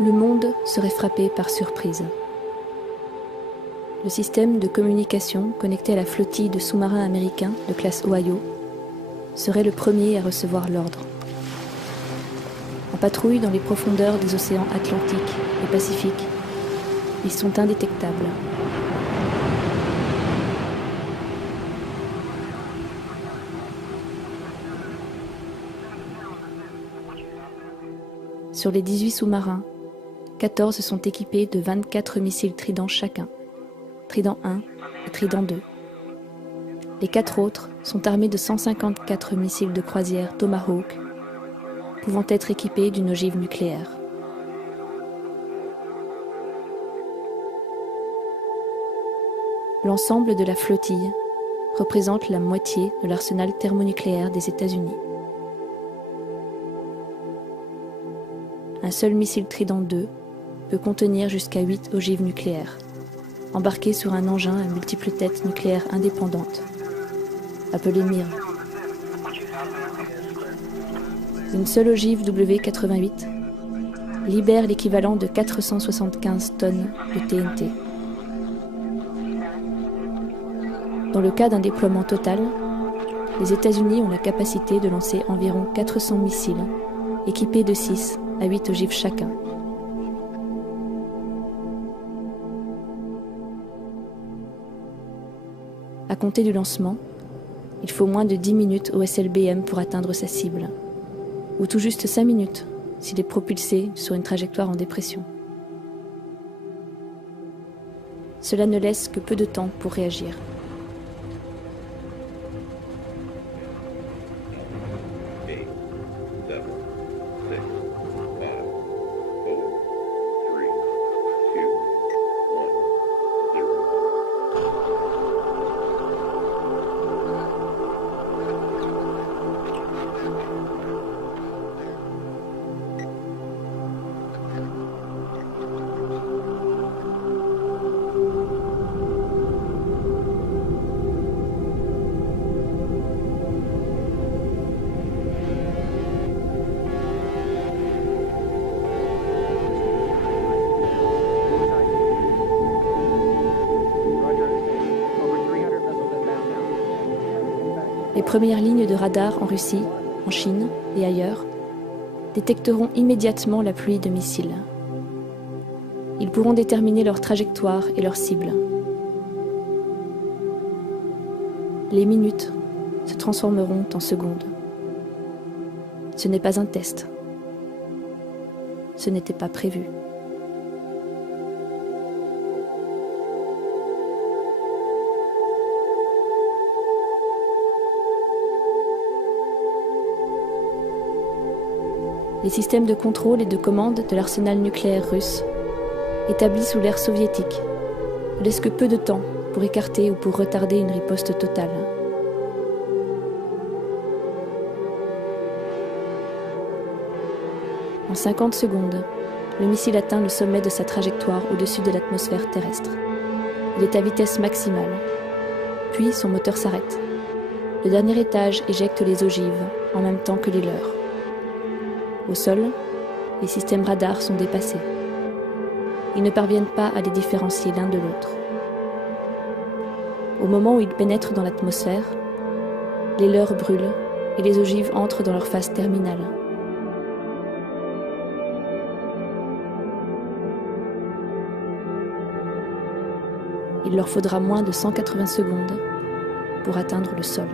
Le monde serait frappé par surprise. Le système de communication connecté à la flottille de sous-marins américains de classe Ohio serait le premier à recevoir l'ordre. En patrouille dans les profondeurs des océans Atlantique et Pacifique, ils sont indétectables. Sur les 18 sous-marins, 14 sont équipés de 24 missiles Trident chacun, Trident 1 et Trident 2. Les 4 autres sont armés de 154 missiles de croisière Tomahawk, pouvant être équipés d'une ogive nucléaire. L'ensemble de la flottille représente la moitié de l'arsenal thermonucléaire des États-Unis. Un seul missile Trident 2 peut contenir jusqu'à 8 ogives nucléaires, embarquées sur un engin à multiples têtes nucléaires indépendantes, appelé MIRV. Une seule ogive W88 libère l'équivalent de 475 tonnes de TNT. Dans le cas d'un déploiement total, les États-Unis ont la capacité de lancer environ 400 missiles, équipés de 6 à 8 ogives chacun. À compter du lancement, il faut moins de 10 minutes au SLBM pour atteindre sa cible, ou tout juste 5 minutes s'il est propulsé sur une trajectoire en dépression. Cela ne laisse que peu de temps pour réagir. Les premières lignes de radar en Russie, en Chine et ailleurs détecteront immédiatement la pluie de missiles. Ils pourront déterminer leur trajectoire et leur cible. Les minutes se transformeront en secondes. Ce n'est pas un test. Ce n'était pas prévu. Les systèmes de contrôle et de commande de l'arsenal nucléaire russe, établis sous l'ère soviétique, ne laissent que peu de temps pour écarter ou pour retarder une riposte totale. En 50 secondes, le missile atteint le sommet de sa trajectoire au-dessus de l'atmosphère terrestre. Il est à vitesse maximale. Puis son moteur s'arrête. Le dernier étage éjecte les ogives en même temps que les leurs. Au sol, les systèmes radars sont dépassés. Ils ne parviennent pas à les différencier l'un de l'autre. Au moment où ils pénètrent dans l'atmosphère, les leurres brûlent et les ogives entrent dans leur phase terminale. Il leur faudra moins de 180 secondes pour atteindre le sol.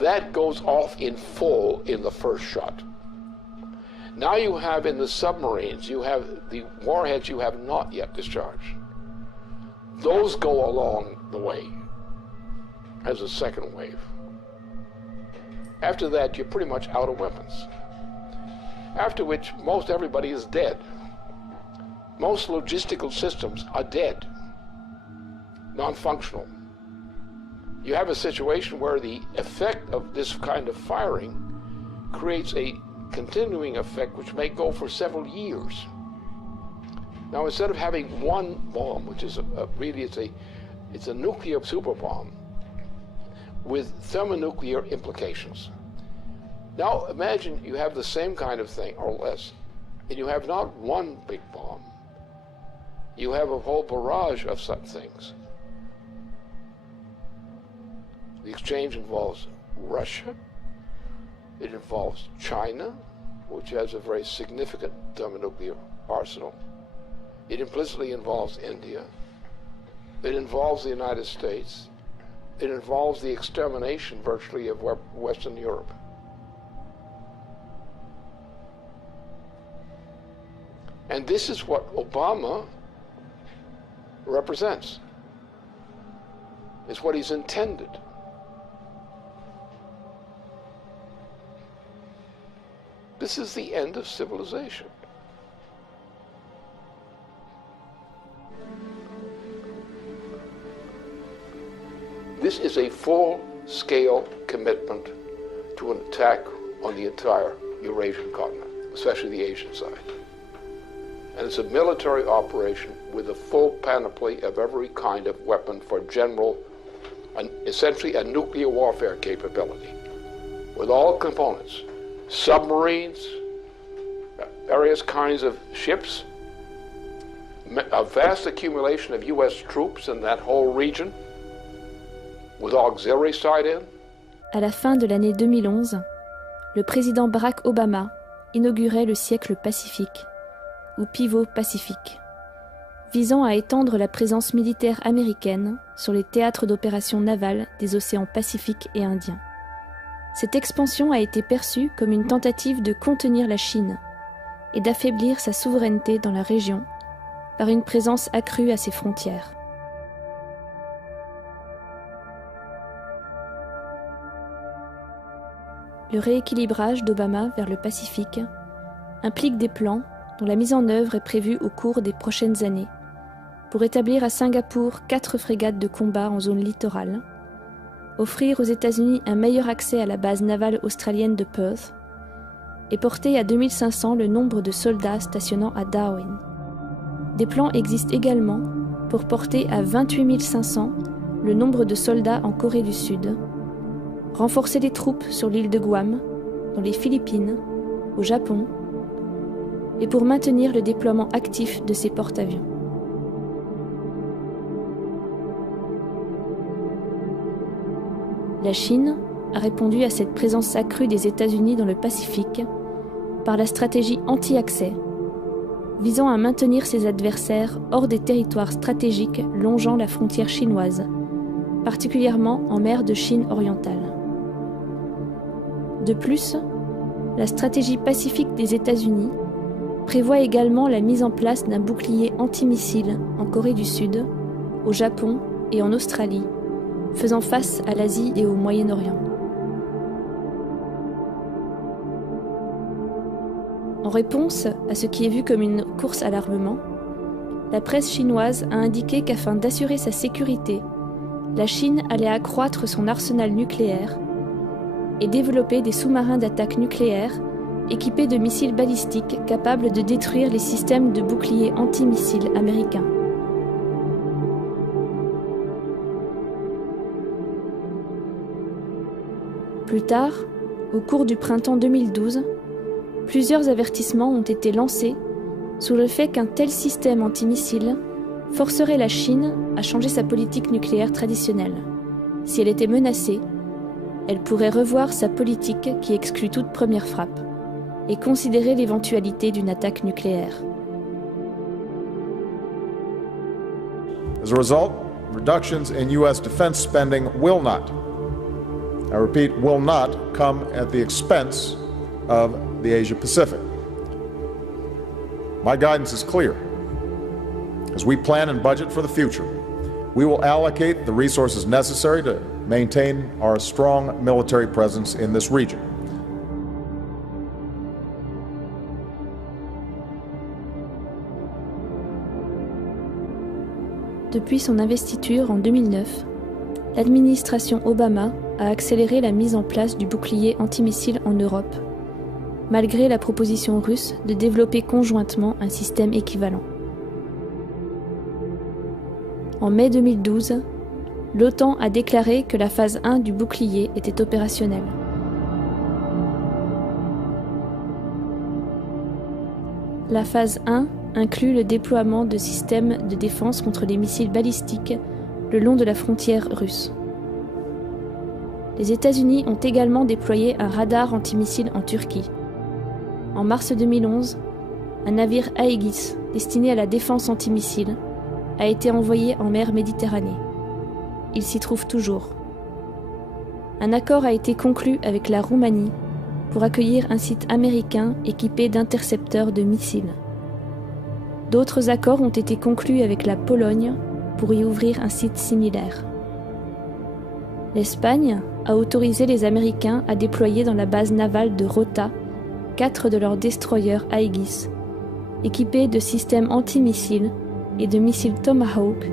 that goes off in full in the first shot. Now you have in the submarines, you have the warheads you have not yet discharged. Those go along the way as a second wave. After that, you're pretty much out of weapons. After which, most everybody is dead. Most logistical systems are dead, non-functional. You have a situation where the effect of this kind of firing creates a continuing effect which may go for several years. Now, instead of having one bomb, which is it's a nuclear super bomb with thermonuclear implications. Now, imagine you have the same kind of thing, or less, and you have not one big bomb. You have a whole barrage of such things. The exchange involves Russia. It involves China, which has a very significant thermonuclear arsenal. It implicitly involves India. It involves the United States. It involves the extermination, virtually, of Western Europe. And this is what Obama represents. It's what he's intended. This is the end of civilization. This is a full-scale commitment to an attack on the entire Eurasian continent, especially the Asian side. And it's a military operation with a full panoply of every kind of weapon for general, essentially a nuclear warfare capability, with all components, submarines, various kinds of ships, a vast accumulation of U.S. troops in that whole region, with auxiliary side in. À la fin de l'année 2011, le président Barack Obama inaugurait le siècle pacifique, ou pivot pacifique, visant à étendre la présence militaire américaine sur les théâtres d'opérations navales des océans Pacifique et Indien. Cette expansion a été perçue comme une tentative de contenir la Chine et d'affaiblir sa souveraineté dans la région par une présence accrue à ses frontières. Le rééquilibrage d'Obama vers le Pacifique implique des plans dont la mise en œuvre est prévue au cours des prochaines années pour établir à Singapour 4 frégates de combat en zone littorale, offrir aux États-Unis un meilleur accès à la base navale australienne de Perth et porter à 2500 le nombre de soldats stationnant à Darwin. Des plans existent également pour porter à 28 500 le nombre de soldats en Corée du Sud, renforcer les troupes sur l'île de Guam, dans les Philippines, au Japon, et pour maintenir le déploiement actif de ces porte-avions. La Chine a répondu à cette présence accrue des États-Unis dans le Pacifique par la stratégie anti-accès, visant à maintenir ses adversaires hors des territoires stratégiques longeant la frontière chinoise, particulièrement en mer de Chine orientale. De plus, la stratégie pacifique des États-Unis prévoit également la mise en place d'un bouclier antimissile en Corée du Sud, au Japon et en Australie, faisant face à l'Asie et au Moyen-Orient. En réponse à ce qui est vu comme une course à l'armement, la presse chinoise a indiqué qu'afin d'assurer sa sécurité, la Chine allait accroître son arsenal nucléaire et développer des sous-marins d'attaque nucléaire équipés de missiles balistiques capables de détruire les systèmes de boucliers antimissiles américains. Plus tard, au cours du printemps 2012, plusieurs avertissements ont été lancés sur le fait qu'un tel système antimissile forcerait la Chine à changer sa politique nucléaire traditionnelle. Si elle était menacée, elle pourrait revoir sa politique qui exclut toute première frappe et considérer l'éventualité d'une attaque nucléaire. As a result, reductions in U.S. defense spending will not I repeat, will not come at the expense of the Asia-Pacific. My guidance is clear. As we plan and budget for the future, we will allocate the resources necessary to maintain our strong military presence in this region. Depuis son investiture en 2009, l'administration Obama a accéléré la mise en place du bouclier antimissile en Europe, malgré la proposition russe de développer conjointement un système équivalent. En mai 2012, l'OTAN a déclaré que la phase 1 du bouclier était opérationnelle. La phase 1 inclut le déploiement de systèmes de défense contre les missiles balistiques le long de la frontière russe. Les États-Unis ont également déployé un radar antimissile en Turquie. En mars 2011, un navire Aegis destiné à la défense antimissile a été envoyé en mer Méditerranée. Il s'y trouve toujours. Un accord a été conclu avec la Roumanie pour accueillir un site américain équipé d'intercepteurs de missiles. D'autres accords ont été conclus avec la Pologne pour y ouvrir un site similaire. L'Espagne a autorisé les Américains à déployer dans la base navale de Rota 4 de leurs destroyers Aegis, équipés de systèmes antimissiles et de missiles Tomahawk,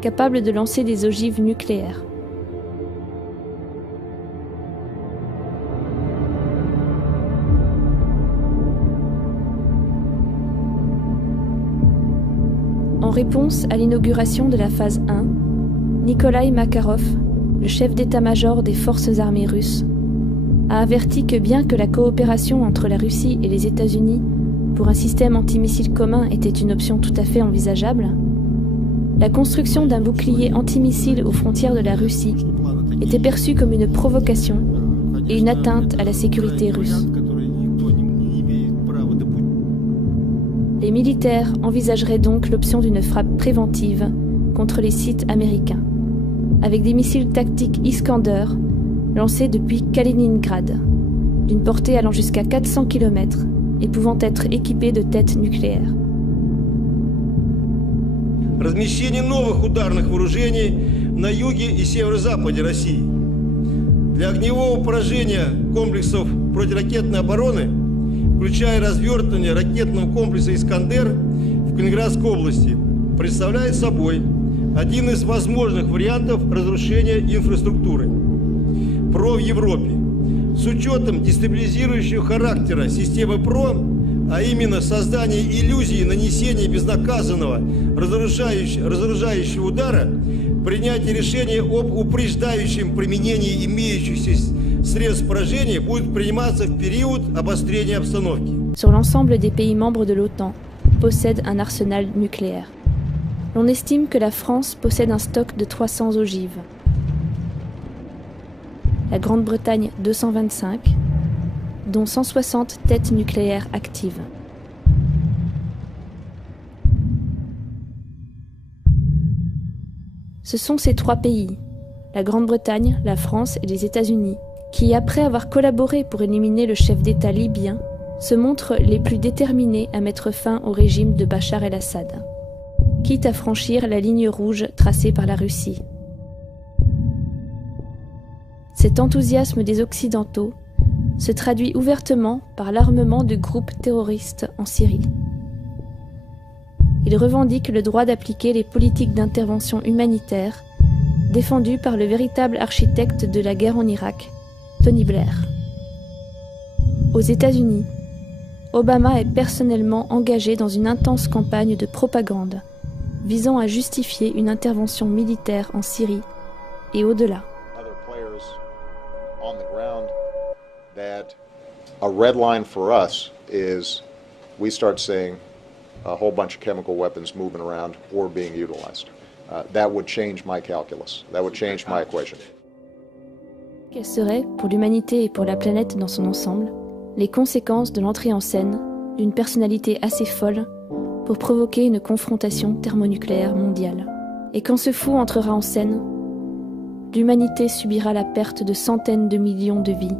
capables de lancer des ogives nucléaires. En réponse à l'inauguration de la phase 1, Nikolai Makarov, le chef d'état-major des forces armées russes, a averti que bien que la coopération entre la Russie et les États-Unis pour un système antimissile commun était une option tout à fait envisageable, la construction d'un bouclier antimissile aux frontières de la Russie était perçue comme une provocation et une atteinte à la sécurité russe. Les militaires envisageraient donc l'option d'une frappe préventive contre les sites américains, avec des missiles tactiques Iskander lancés depuis Kaliningrad, d'une portée allant jusqu'à 400 km et pouvant être équipés de têtes nucléaires. Размещение новых ударных вооружений на юге и северо-западе России. Для огневого поражения комплексов противоракетной обороны, включая развертывание ракетного комплекса «Искандер» в Калининградской области, представляет собой один из возможных вариантов разрушения инфраструктуры ПРО в Европе. С учетом дестабилизирующего характера системы ПРО, а именно создание иллюзии нанесения безнаказанного разоружающего удара, принятие решения об упреждающем применении имеющихся средств поражения будет приниматься в период обострения обстановки. Sur l'ensemble des pays membres de l'OTAN possèdent un arsenal nucléaire. On estime que la France possède un stock de 300 ogives. La Grande-Bretagne 225, dont 160 têtes nucléaires actives. Ce sont ces trois pays, la Grande-Bretagne, la France et les États-Unis, qui, après avoir collaboré pour éliminer le chef d'État libyen, se montrent les plus déterminés à mettre fin au régime de Bachar el-Assad, quitte à franchir la ligne rouge tracée par la Russie. Cet enthousiasme des Occidentaux se traduit ouvertement par l'armement de groupes terroristes en Syrie. Ils revendiquent le droit d'appliquer les politiques d'intervention humanitaire défendues par le véritable architecte de la guerre en Irak, Tony Blair. Aux États-Unis, Obama est personnellement engagé dans une intense campagne de propagande visant à justifier une intervention militaire en Syrie et au-delà. That a red line for us is we start seeing a whole bunch of chemical weapons moving around or being utilized. That would change my calculus. That would change my equation. Quelles seraient, pour l'humanité et pour la planète dans son ensemble, les conséquences de l'entrée en scène d'une personnalité assez folle pour provoquer une confrontation thermonucléaire mondiale? Et quand ce fou entrera en scène, l'humanité subira la perte de centaines de millions de vies.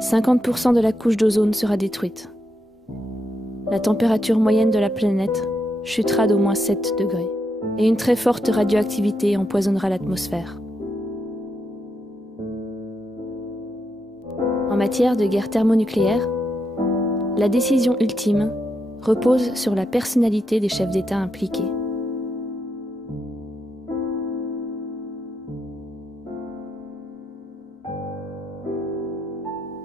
50% de la couche d'ozone sera détruite. La température moyenne de la planète chutera d'au moins 7 degrés. Et une très forte radioactivité empoisonnera l'atmosphère. En matière de guerre thermonucléaire, la décision ultime repose sur la personnalité des chefs d'État impliqués.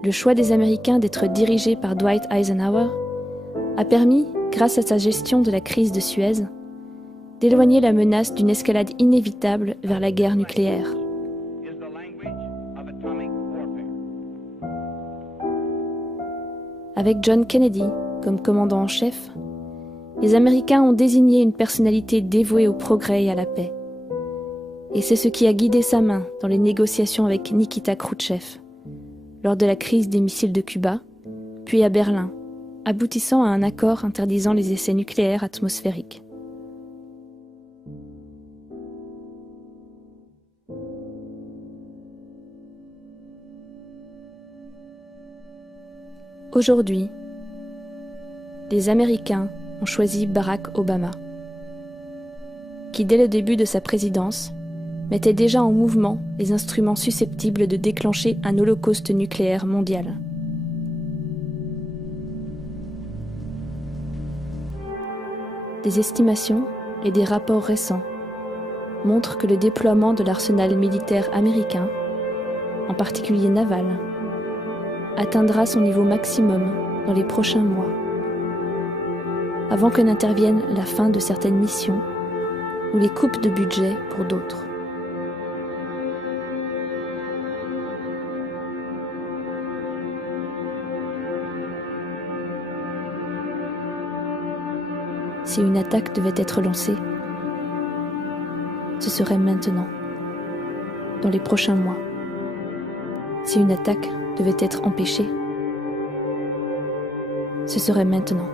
Le choix des Américains d'être dirigés par Dwight Eisenhower a permis, grâce à sa gestion de la crise de Suez, d'éloigner la menace d'une escalade inévitable vers la guerre nucléaire. Avec John Kennedy comme commandant en chef, les Américains ont désigné une personnalité dévouée au progrès et à la paix. Et c'est ce qui a guidé sa main dans les négociations avec Nikita Khrouchtchev, lors de la crise des missiles de Cuba, puis à Berlin, aboutissant à un accord interdisant les essais nucléaires atmosphériques. Aujourd'hui, les Américains ont choisi Barack Obama, qui dès le début de sa présidence mettait déjà en mouvement les instruments susceptibles de déclencher un holocauste nucléaire mondial. Des estimations et des rapports récents montrent que le déploiement de l'arsenal militaire américain, en particulier naval, atteindra son niveau maximum dans les prochains mois, avant que n'intervienne la fin de certaines missions ou les coupes de budget pour d'autres. Si une attaque devait être lancée, ce serait maintenant, dans les prochains mois. Si une attaque devait être empêchée, ce serait maintenant.